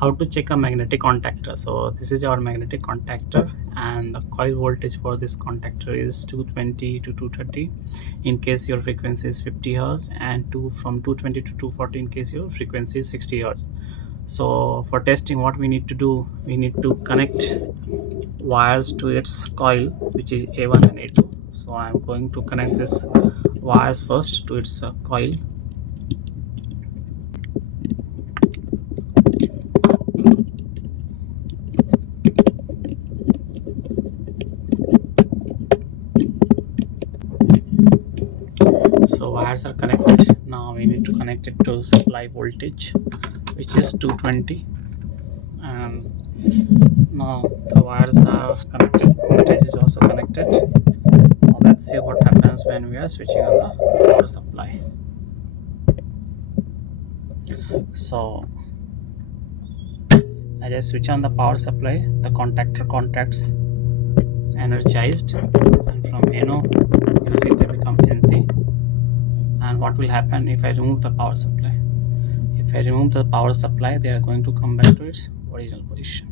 How to check a magnetic contactor. So this is our magnetic contactor, and the coil voltage for this contactor is 220 to 230 in case your frequency is 50 hertz, and from 220 to 240 in case your frequency is 60 hertz. So for testing, what we need to do, we need to connect wires to its coil, which is A1 and A2. So I'm going to connect this wires first to its coil. So wires are connected. Now we need to connect it to supply voltage, which is 220. And now the wires are connected, voltage is also connected. Now let's see what happens when we are switching on the power supply. So as I switch on the power supply, the contactor contacts energized, and from NO you see they become NC. And what will happen if I remove the power supply? If I remove the power supply, they are going to come back to its original position.